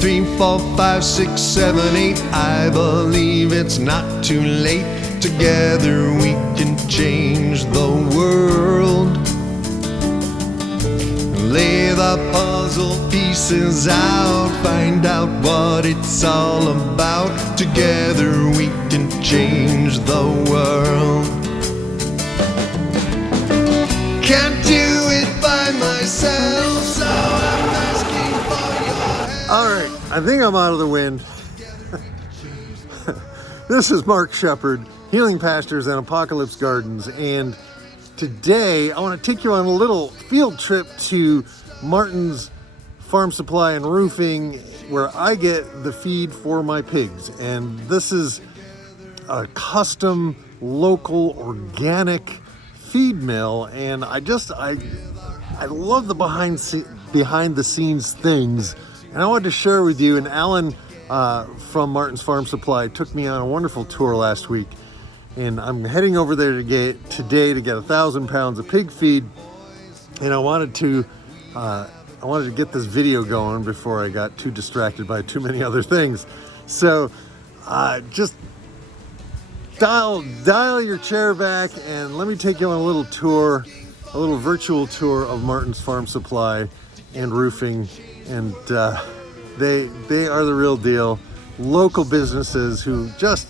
3, 4, 5, 6, 7, 8. I believe it's not too late. Together we can change the world. Lay the puzzle pieces out, find out what it's all about. Together we can change the world. Can't do it by myself, so I'm asking for your help. All right, I think I'm out of the wind. This is Mark Shepard, Healing Pastures and Apocalypse Gardens, and today I want to take you on a little field trip to Martin's Farm Supply and Roofing, where I get the feed for my pigs. And this is a custom, local, organic feed mill, and I love the behind the scenes things, and I wanted to share with you. And Alan from Martin's Farm Supply took me on a wonderful tour last week, and I'm heading over there today to get 1,000 pounds of pig feed. And I wanted to get this video going before I got too distracted by too many other things. So just dial your chair back and let me take you on a little tour, a little virtual tour of Martin's Farm Supply and Roofing. And they are the real deal. Local businesses who just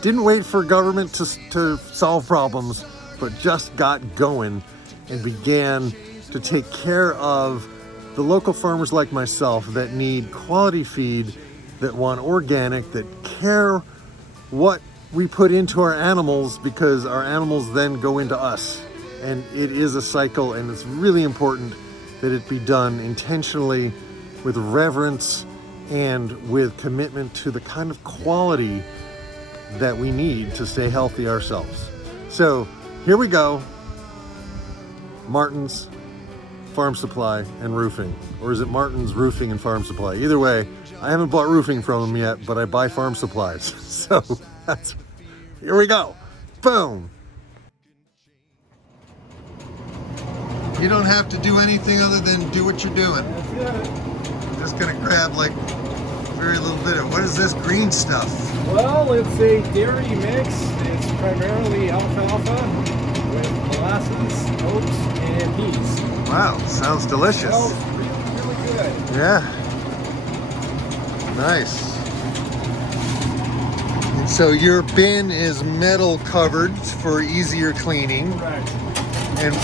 didn't wait for government to solve problems, but just got going and began to take care of the local farmers like myself that need quality feed, that want organic, that care what we put into our animals, because our animals then go into us. And it is a cycle, and it's really important that it be done intentionally, with reverence and with commitment to the kind of quality that we need to stay healthy ourselves. So here we go. Martin's Farm Supply and Roofing. Or is it Martin's Roofing and Farm Supply? Either way, I haven't bought roofing from them yet, but I buy farm supplies. So here we go. Boom. You don't have to do anything other than do what you're doing. That's it. I'm just gonna grab like very little bit of, what is this green stuff? Well, it's a dairy mix. It's primarily alfalfa with molasses, oats, and peas. Wow, sounds delicious. Smells really, really good. Yeah. Nice. And so your bin is metal covered for easier cleaning. Correct. And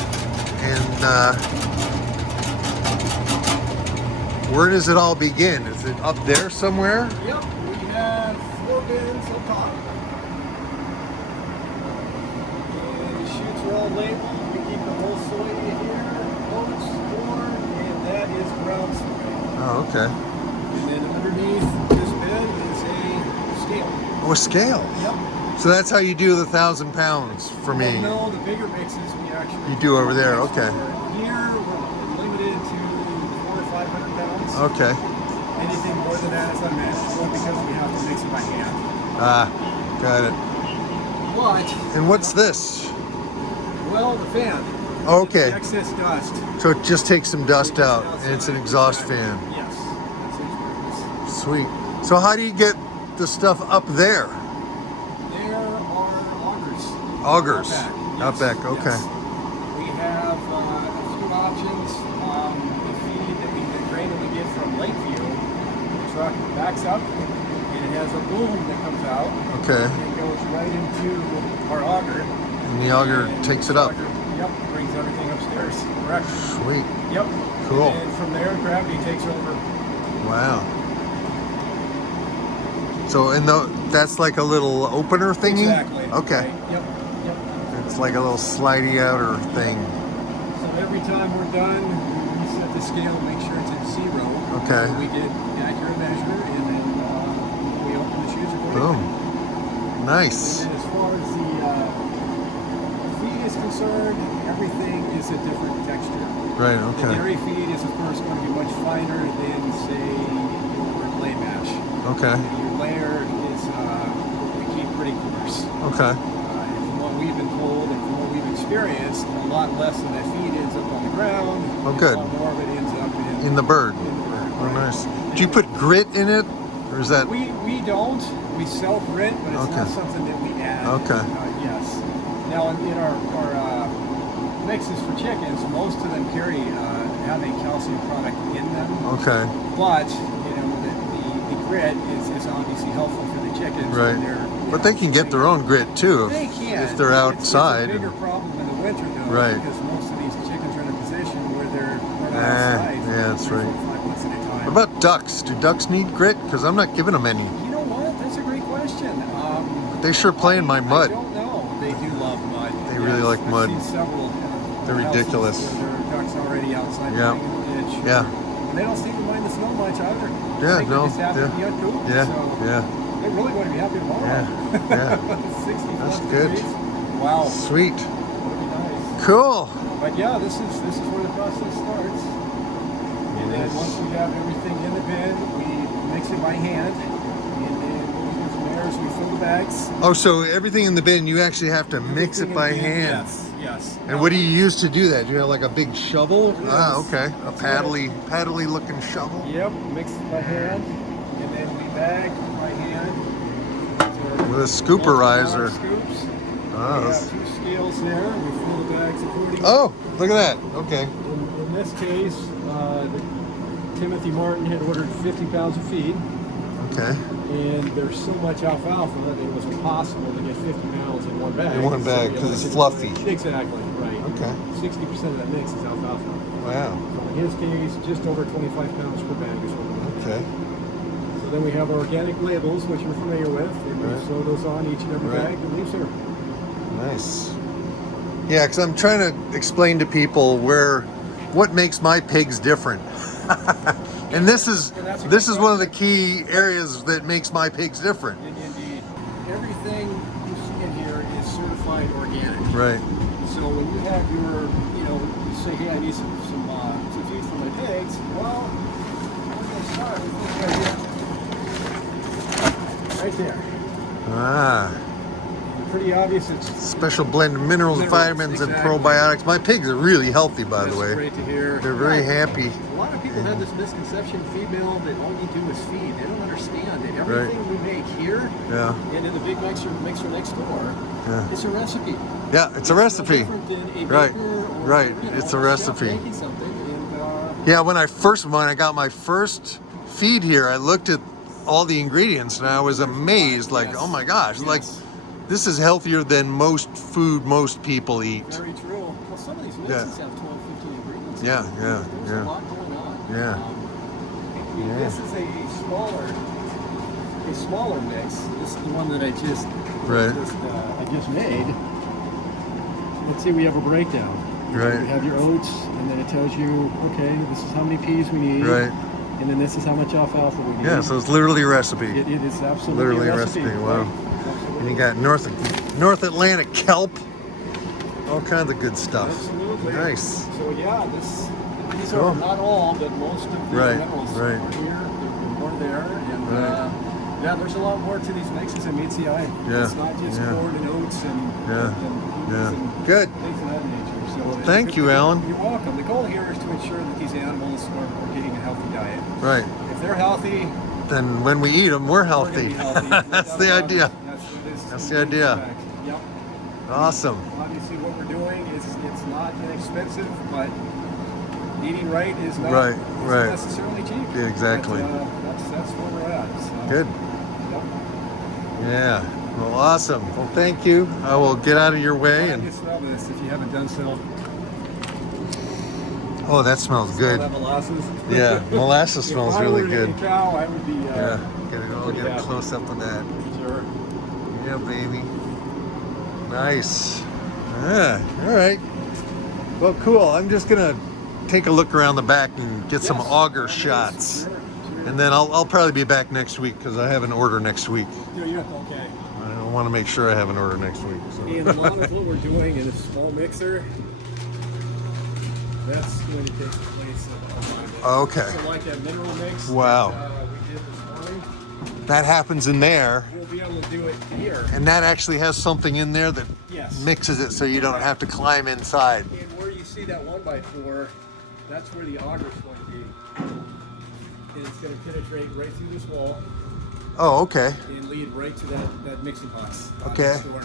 where does it all begin? Is it up there somewhere? Yep, we have 4 bins up top. And the chutes are all labeled. We keep the whole soy here, oats, corn, and that is ground soy. Oh, okay. And then underneath this bin is a scale. Oh, a scale. Yep. So that's how you do the 1,000 pounds for me. Well, no, the bigger mixes we actually You do over there, okay. Here we're limited to 400 to 500 pounds. Okay. Anything more than that is unmanageable because we have to mix it by hand. Ah, got it. But And what's this? well, the fan. Oh, okay. The excess dust. So it just takes some dust out, and it's an exhaust fan. Yes. That's its purpose. Sweet. So how do you get the stuff up there? There are augers. Augers. Out back. Out back, okay. Yes. We have a few options. The feed that the grain that we get from Lakeview, the truck backs up and it has a boom that comes out. Okay. And it goes right into our auger. And the auger takes it up. Yep, brings everything upstairs. Correct. Sweet. Yep. Cool. And from there, gravity takes over. Wow. So, and that's like a little opener thingy? Exactly. Okay. Right. Yep. It's like a little slidey outer thing. So every time we're done, we set the scale, make sure it's at 0. Okay. We get accurate measure, and then we open the chutes accordingly. Boom. Nice. And then as far as the feed is concerned, everything is a different texture. Right, The okay. dairy feed is, of course, going to be much finer than, say, your clay mash. Okay. Your layer is, we keep pretty coarse. Okay. And from what we've been told and from what we've experienced, a lot less of that feed ends up on the ground. Oh, good. A lot more of it ends up In the bird. in the bird. Oh, nice. Do you put grit in it, or is that? We don't. We sell grit, but it's not Okay. something that we add. Okay. Yes. Now in our mixes for chickens, most of them have a calcium product in them. Okay. But the grit is obviously helpful for the chickens. Right. When they're, But they can get their own grit too They can. if they're outside. It's a bigger problem in the winter though, Right. because most of these chickens are in a position where they're not outside. Yeah, that's right. 5 months at a time. What about ducks? Do ducks need grit? Because I'm not giving them any. You know what? That's a great question. They sure play in my mud. I don't know. They do love mud. They really like mud. I've seen several. They're ridiculous. There are ducks already outside Yeah. playing in the ditch. Yeah. And they don't seem to mind the snow much either. Yeah, I think no, They just happy yeah. to be uncooped, Yeah, so yeah, they're really going to be happy tomorrow. yeah, yeah. 60 That's plus good. degrees. Wow. Sweet. That'll be nice. Cool. But yeah, this is where the process starts. And then once we have everything in the bin, we mix it by hand. And then what we do from there is we fill the bags. Oh, so everything in the bin, you actually have to mix it Everything by in the bin, hand. Yes, yes. And what do you use to do that? Do you have like a big shovel? Yes. Ah, okay. A That's paddly looking shovel. Yep, mix it by hand. And then we bag by hand. With a scooperizer. Scoops. Ah, We that's- have 2 scales there. We fill the bags accordingly. Oh, look at that. Okay. In this case, Timothy Martin had ordered 50 pounds of feed. Okay. And there's so much alfalfa that it was impossible to get 50 pounds in one bag. In one bag, So, 'cause we it's had to fluffy. do it- Exactly, right. Okay. 60% of that mix is alfalfa. Wow. So in his case, just over 25 pounds per bag is what we want. Okay. So then we have our organic labels, which you're familiar with, and we Right. sew those on each and every Right. bag that leaves here. Nice. Yeah, because I'm trying to explain to people what makes my pigs different. And this is one of the key areas that makes my pigs different. Indeed. Everything you see in here is certified organic. Right. So when you have you say, hey, I need some feed for my pigs, well, we're going to start with this right there. Ah. Pretty obvious it's Special blend of minerals, Minerals, vitamins, and exactly. probiotics. My pigs are really healthy, by the that's way. great to hear. They're very happy. A lot of people have this misconception feed mill that all you do is feed. They don't understand that everything we make here Yeah. and in the big mixer next door, Yeah. it's a recipe. Yeah, it's a recipe. No different than a Right. baker or, Right. It's a chef recipe. making something and, Yeah, when I got my first feed here, I looked at all the ingredients and I was amazed. Like, Yes. oh my gosh, like Yes. this is healthier than most food most people eat. very true. Well, some of these mixes Yeah. have 12, 15 ingredients. Yeah, yeah, There's yeah. a lot going on. Yeah. Yeah. This is a smaller mix. This is the one that I just made. Let's see, we have a breakdown. Right. You have your oats, and then it tells you, okay, this is how many peas we need. Right. And then this is how much alfalfa we need. Yeah, so it's literally a recipe. It is absolutely Literally a a recipe. recipe, wow. Right. And you got North Atlantic kelp, all kinds of good stuff. Absolutely. Nice. So yeah, these Cool. are not all, but most of the Right, minerals right. are here. There's more there, and Right. yeah, there's a lot more to these mixes than meets the eye. Yeah, It's not just yeah. corn and oats and Yeah, and peas yeah. and Good. things of that nature. So Thank you, Alan. You're welcome. The goal here is to ensure that these animals are getting a healthy diet. Right. If they're healthy, Then when we eat them, we're we're healthy. gonna be healthy. That's the idea. That's the idea. Yep. Awesome. Obviously, what we're doing is it's not inexpensive, but eating right is not Right, isn't right. necessarily cheap. Yeah, exactly. But, that's where we're at. So, Good. Yep. Yeah. Well, awesome. Well, thank you. I will get out of your way And and. you smell this if you haven't done so. Oh, that smells Smell good. that molasses. Yeah, molasses If smells I really were good. a cow, I would be. Yeah. I'll pretty get a happy. close up on that. Sure. Yeah, baby. Nice. Yeah. All right. Well, cool. I'm just gonna take a look around the back and get some Yes. auger shots, Sure. and then I'll probably be back next week because I have an order next week. Yeah, okay. I want to make sure I have an order next week. And a So. lot of what we're doing in a small mixer, that's going to take the place of all my mix. Okay. So like that mineral mix Wow. that we did this morning, That happens in there, we'll be able to do it here. and that actually has something in there that Yes. mixes it so you don't have to climb inside. And where you see that 1x4, that's where the auger is going to be. and it's going to penetrate right through this wall Oh, okay. and lead right to that mixing box. Okay. Store.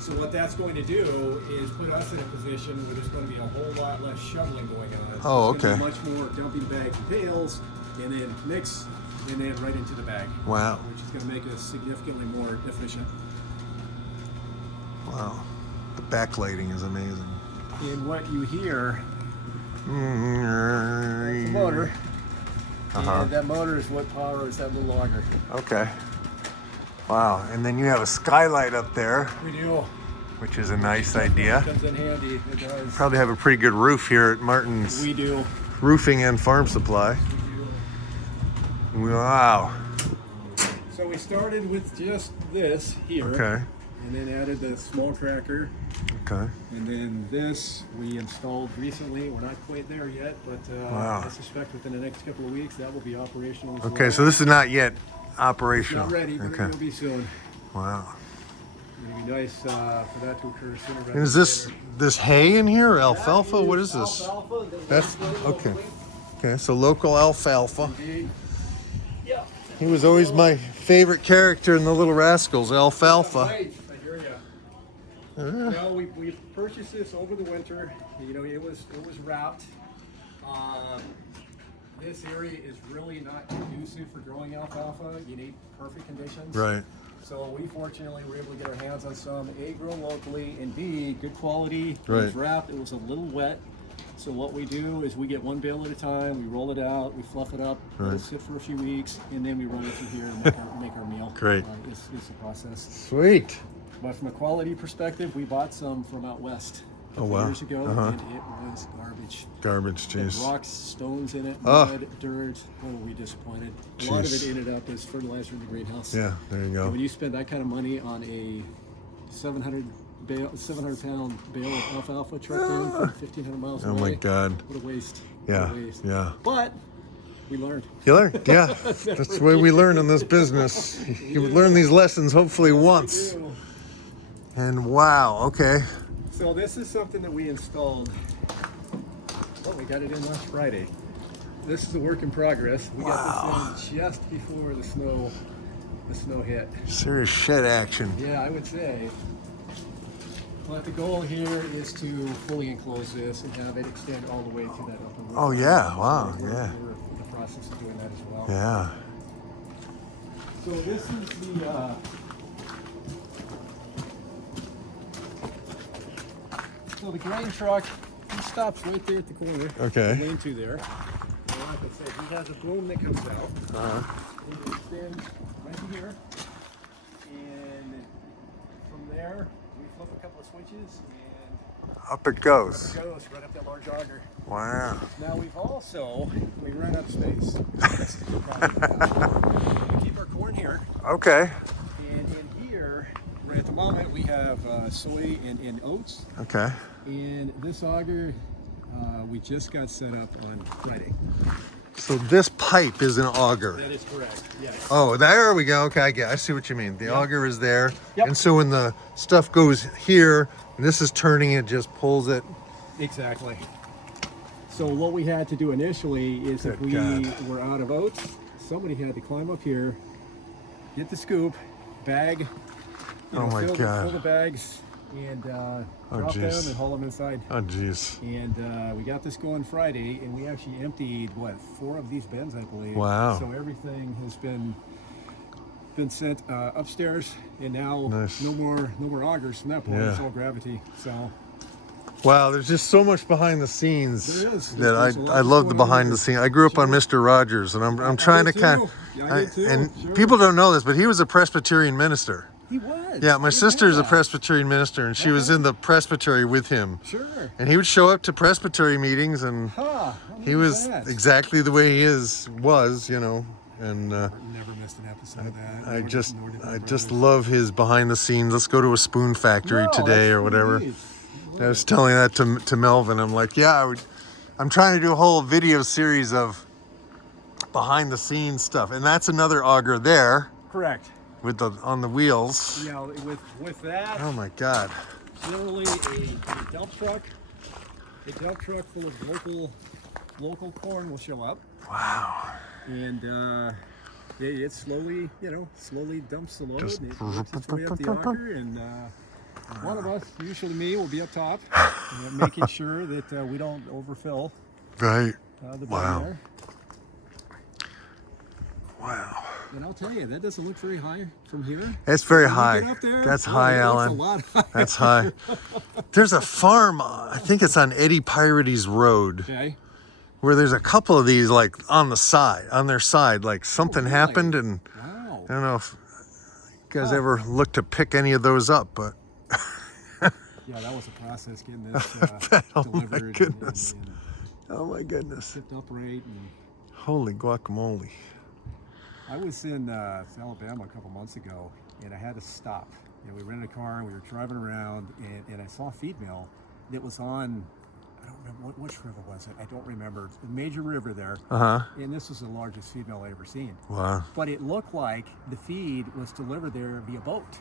So what that's going to do is put us in a position where there's going to be a whole lot less shoveling going on. Oh, It's going okay. to be much more dumping bags and pails, and then mix, and then right into the bag. Wow. Which is going to make us significantly more efficient. Wow. The backlighting is amazing. And what you hear, that's Mm-hmm. the motor, Uh-huh. and that motor is what powers that little auger. Okay. Wow. And then you have a skylight up there, We do. which is a nice idea. Comes in handy. It does. Probably have a pretty good roof here at Martin's We do. Roofing and Farm Supply. We do. Wow. So we started with just this here. Okay. And then added the small tracker. Okay. And then this we installed recently. We're not quite there yet, but Wow. I suspect within the next couple of weeks that will be operational as Okay, well. so this is not yet It's operational. not ready, but Okay. it will be soon. Wow. It'd be nice for that to occur sooner rather And is than this later. hay in here or alfalfa? What is this? Alfalfa. That's okay. Okay, so local alfalfa. Indeed. Yeah. He was always my favorite character in the Little Rascals, alfalfa. Right, I hear ya. No, we purchased this over the winter. You know, it was wrapped. This area is really not conducive for growing alfalfa. You need perfect conditions. Right. So we fortunately were able to get our hands on some A, grown locally, and B, good quality. It was Right. wrapped. It was a little wet. So what we do is we get one bale at a time. We roll it out. We fluff it up. Let Right. it sit for a few weeks, and then we run it through here and make our meal. Great. It's a process. Sweet. But from a quality perspective, we bought some from out west a couple wow. years ago, Uh-huh. and it was garbage. Garbage, Had jeez. rocks, stones in it, Ah. mud, dirt. Oh, we disappointed. A lot of it Jeez. ended up as fertilizer in the greenhouse. Yeah, there you And go. when you spend that kind of money on a 700 pound bale of alfalfa trucked in from 1,500 miles Oh away, my God. what a waste. Yeah, What a waste. yeah. But we learned. You learn? Yeah. That's the way we learn in this business. You learn these lessons hopefully once. We do. And wow, okay. So this is something that we installed. Oh, we got it in last Friday. This is a work in progress. We got this in just before the snow hit. Serious shed action. Yeah, I would say. But the goal here is to fully enclose this and have it extend all the way to that upper roof. Oh, yeah. Wow, We're yeah. in the process of doing that as well. Yeah. So this is the so the grain truck, he stops right there at the corner. Okay. Lane 2 there. And like I said, he has a boom that comes out. And it extends right here. And from there, we flip a couple of switches and Up it goes. it goes right up that large auger. Wow. Now we ran out of space. This is the problem. We keep our corn here. Okay. And in here, right at the moment, we have soy and oats. Okay. And this auger, we just got set up on Friday. So this pipe is an auger. That is correct, yes. Oh, there we go. Okay, I see what you mean. The auger is there. Yep. And so when the stuff goes here, and this is turning, it just pulls it. Exactly. So what we had to do initially is if Good we God. were out of oats, somebody had to climb up here, get the scoop, bag, Oh my fill God. the bags, and drop them jeez. and haul them inside. Oh, jeez. And we got this going Friday, and we actually emptied 4 of these bins, I believe. Wow. So everything has been sent upstairs, and now Nice. no more augers from that point. Yeah. It's all gravity. So Wow, there's just so much behind the scenes There is. that There's a lot I love the going on behind here. the scenes. I grew up on Mr. Rogers, and I'm trying to did kind too. Yeah, I did too. and Sure. people don't know this, but he was a Presbyterian minister. he was. Yeah, I my didn't sister's know a that. Presbyterian minister, and she was in the presbytery with him. Sure. And he would show up to presbytery meetings, and Huh. he was exactly the way he was, you know. And Never missed an episode of that. I nor just, did my I brothers. just love his behind the scenes. Let's go to a spoon factory No, today that's or whatever. neat. I was telling that to Melvin. I'm like, yeah, I'm trying to do a whole video series of behind the scenes stuff, and that's another auger there Correct. with on the wheels. Yeah, with that, Oh my God. generally a dump truck full of local corn will show up. Wow. and it slowly, slowly dumps the load, and it works its way up the auger, and one of us, usually me, will be up top, making sure that we don't overfill Right. the bin Wow. there. Wow. And I'll tell you, that doesn't look very high from here. It's very When you high. get up there, That's boy, high, it looks Alan. a lot higher. That's high. There's a farm, I think it's on Eddie Pyretes Road, Okay. where there's a couple of these like on their side, like something really? happened, and Wow. I don't know if you guys ever looked to pick any of those up, but Yeah, that was a process getting this oh delivered. my goodness. And Oh my goodness. shipped upright. And Holy guacamole. I was in Alabama a couple months ago, and I had to stop. We rented a car, and we were driving around, and I saw a feed mill that was on, I don't remember, which river was it? I don't remember. A major river there. Uh-huh. And this was the largest feed mill I ever seen. Wow. But it looked like the feed was delivered there via boat.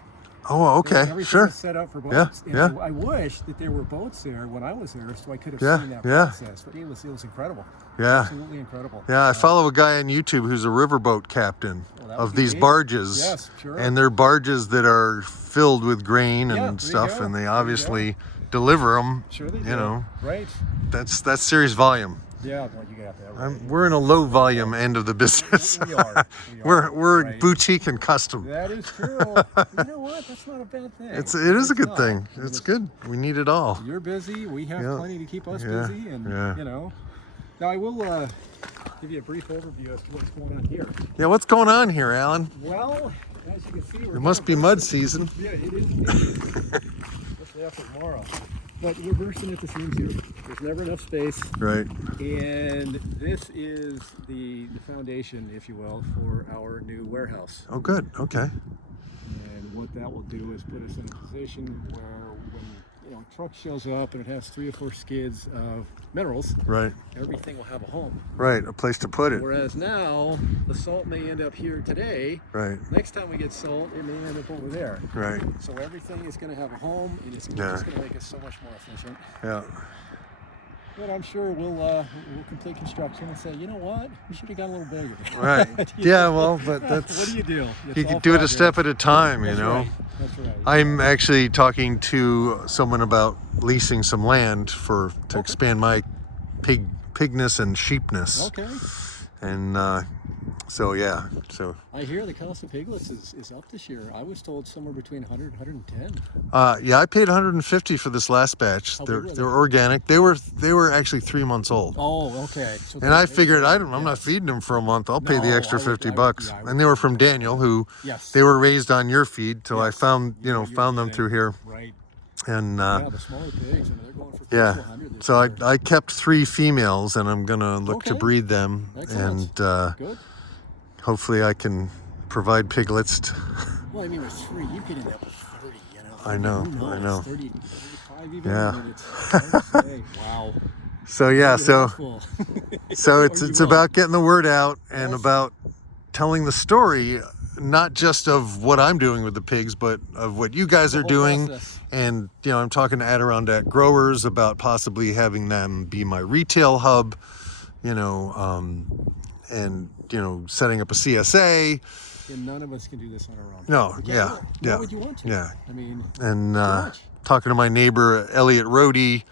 Oh, okay. Everything Sure. was set up for Yeah, boats. And yeah. I wish that there were boats there when I was there, so I could have Yeah, seen that yeah. process. But it was incredible. Yeah. Absolutely incredible. Yeah, I follow a guy on YouTube who's a riverboat captain Well, that would of be these neat. barges. Yes, sure. And they're barges that are filled with grain Yeah, and there you stuff, go. and There they you obviously deliver them. Sure they You do. know, Right. that's serious volume. Yeah, well, you got that right. We're in a low volume end of the business. We are. We're right. boutique and custom. That is true. But you know what? That's not a bad thing. It is a good not. thing. I mean, It's good. We need it all. You're busy. We have Yeah. plenty to keep us Yeah. busy, and Yeah. Now I will give you a brief overview as to what's going on here. Yeah, what's going on here, Alan? Well, as you can see, It must be mud season. Yeah, it is. Especially after tomorrow. But we're bursting at the seams here. There's never enough space. Right. And this is the foundation, if you will, for our new warehouse. Oh, good. Okay. And what that will do is put us in a position where when a truck shows up and it has 3 or 4 skids of minerals, Right. everything will have a home. Right. A place to put it. Whereas now, the salt may end up here today. Right. Next time we get salt, it may end up over there. Right. So everything is going to have a home, and it's Yeah. just going to make us so much more efficient. Yeah. But I'm sure we'll complete construction and say, you know what, we should have gone a little bigger. Right. Yeah. Well, but What that's do you do? It's you all can do it a progress. step at a time. You That's know. right. That's right. I'm actually talking to someone about leasing some land to Okay. expand my pigness and sheepness. Okay. And so yeah. So I hear the cost of piglets is up this year. I was told somewhere between 100 and 110. yeah, I paid 150 for this last batch. How They're big were they're they? organic. They were actually 3 months old. Oh, okay. So And I figured I'm not feeding them for a month. I'll pay the No, extra I would- 50 I would- bucks. yeah, I would And they were do from that. Daniel, who Yes. they were raised on your feed. So I Yes. found You were found them saying- through here. Right. And Yeah, the smaller pigs, they're going for close to yeah. 100 this So year. I kept 3 females, and I'm gonna look to Okay. breed them, Excellent. and Good. hopefully I can provide piglets. Well, I mean, with 3, you could end up with 30, I know, Who knows? I know. 30, 35 even. Yeah. I mean, it's hard to say. Wow. So yeah, Your so hands full. so Or it's you it's will. about getting the word out and Yes. about telling the story, not just of what I'm doing with the pigs, but of what you guys The are whole doing. process. And I'm talking to Adirondack growers about possibly having them be my retail hub, and setting up a CSA. And none of us can do this on our own. No, We can't yeah, do it. yeah, Why would you want to? yeah. I mean, And much. talking to my neighbor Elliot Rohde,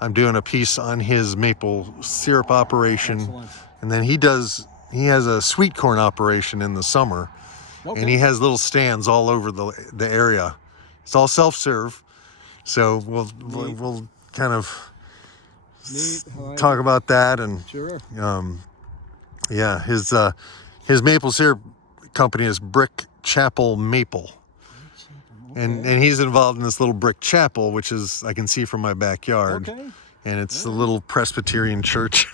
I'm doing a piece on his maple syrup operation, excellent. and then he has a sweet corn operation in the summer, Okay. and he has little stands all over the area. It's all self-serve, so we'll kind of Neat. I like talk it. about that. And Sure. yeah, his maple syrup company is Brick Chapel Maple. And he's involved in this little brick chapel, which is I can see from my backyard. Okay. And it's a little Presbyterian church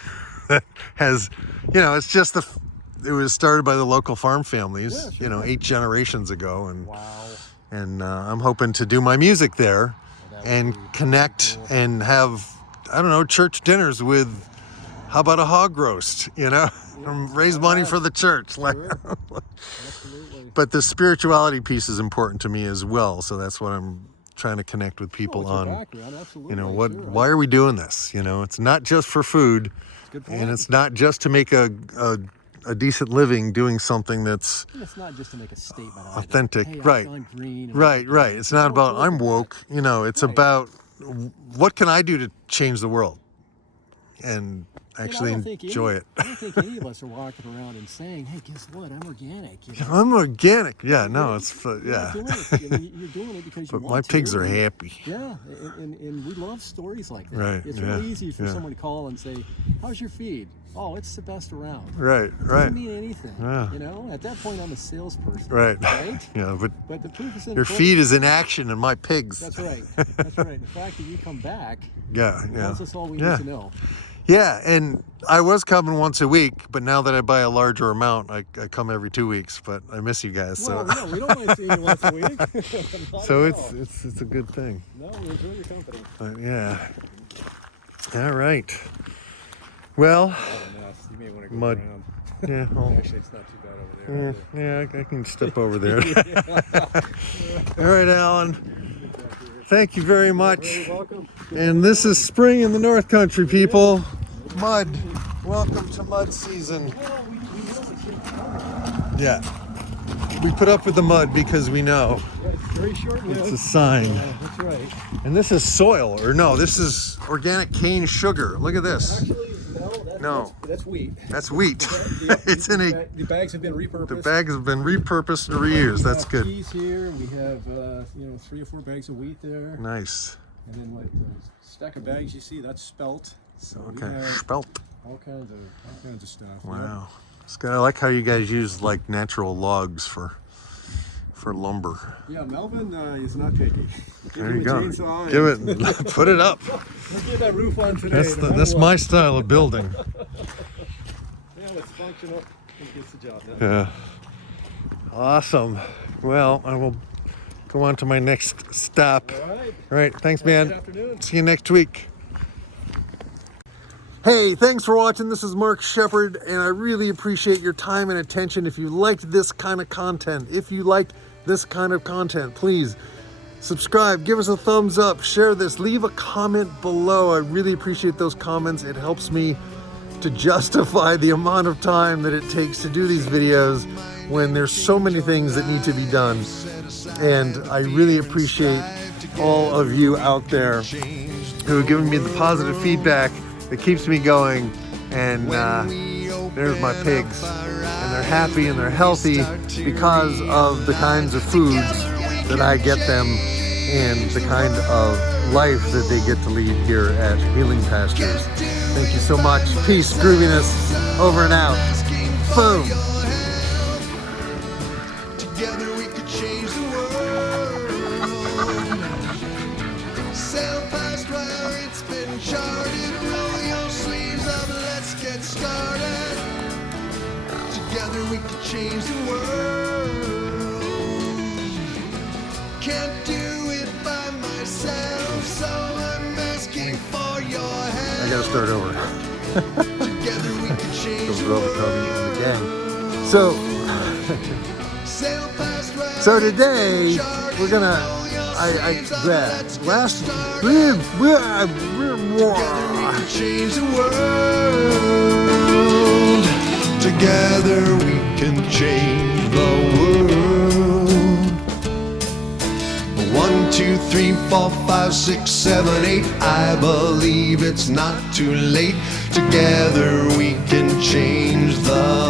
that has, it's just it was started by the local farm families, Yeah, sure. 8 generations ago, and Wow. I'm hoping to do my music there Well, that would and be connect cool. and have, I don't know, church dinners with, how about a hog roast, and raise money right. for the church. Like, Sure. Absolutely. but the spirituality piece is important to me as well, so that's what I'm trying to connect with people It's your on. background, absolutely. What? Sure. Why are we doing this? It's not just for food, Good point. and it's not just to make a a decent living doing something that's And it's not just to make a statement either. authentic. Hey, I've Right. gone green and Right, right. It's not about I'm woke, you know, it's Right. about what can I do to change the world and actually enjoy it. I don't think any of us are walking around and saying, "Hey, guess what? I'm organic." You know? I'm organic. Yeah, no, it's You're yeah. not doing it. I mean, you're doing it because you But want my to. pigs are happy. Yeah, and we love stories like that. Right, It's yeah, really easy for yeah. someone to call and say, "How's your feed?" "Oh, it's the best around." Right, right. Doesn't mean anything. Yeah. You know, at that point, I'm a salesperson. Right. Right. Yeah, but But the proof is in your the feed pudding. is in action and my pigs. That's right. That's right. The fact that you come back Yeah, yeah. tells us all we Yeah. need to know. Yeah, and I was coming once a week, but now that I buy a larger amount, I come every 2 weeks. But I miss you guys, so Well, no, we don't mind seeing you once a week. Not so at it's a good thing. all. No, we enjoy your company. Yeah. All right. Well, Oh, mess. You may want to go Mud. around. yeah. Well, Actually, it's not too bad over there. yeah, I can step over there. All right, Alan. Thank you very much. You're welcome. And this is spring in the North Country, people. Mud. Welcome to mud season. Yeah. We put up with the mud because we know It's very short-lived. it's a sign. That's right. And this is soil, or no, this is organic cane sugar. Look at this. Actually, No. that's wheat. That's wheat. It's in a. The bags have been repurposed. The bags have been repurposed and reused. We That's have good. peas here. We have 3 or 4 bags of wheat there, Nice. and then what stack of bags you see, that's spelt. So we Okay. have Spelt. all kinds of stuff. Wow. I like how you guys use like natural logs for lumber. Yeah, Melvin is not picky. Give There him you a go. chainsaw Give and- it. Put it up. Let's get that roof on today. That's my style of building. Yeah, it's functional. It gets the job done. Yeah. Awesome. Well, I will go on to my next stop. All right. All right. Thanks, Good man. afternoon. See you next week. Hey, thanks for watching. This is Mark Shepard, and I really appreciate your time and attention. If you liked this kind of content, please subscribe, give us a thumbs up, share this, leave a comment below. I really appreciate those comments. It helps me to justify the amount of time that it takes to do these videos when there's so many things that need to be done. And I really appreciate all of you out there who are giving me the positive feedback that keeps me going. And there's my pigs, and they're happy and they're healthy because of the kinds of foods that I get them and the kind of life that they get to lead here at Healing Pastures. Thank you so much. Peace, grooviness, over and out. Boom. Together we could change the world. Sail past where it's been charted. Roll your sleeves up, let's get started. Together we could change the world. Can't do it by myself, so I'm asking for your help. I gotta start over. Together we could change Those the Robert Covey world. and the gang. So today we're gonna change the world. Together we can change the world. 1, 2, 3, 4, 5, 6, 7, 8. I believe it's not too late. Together we can change the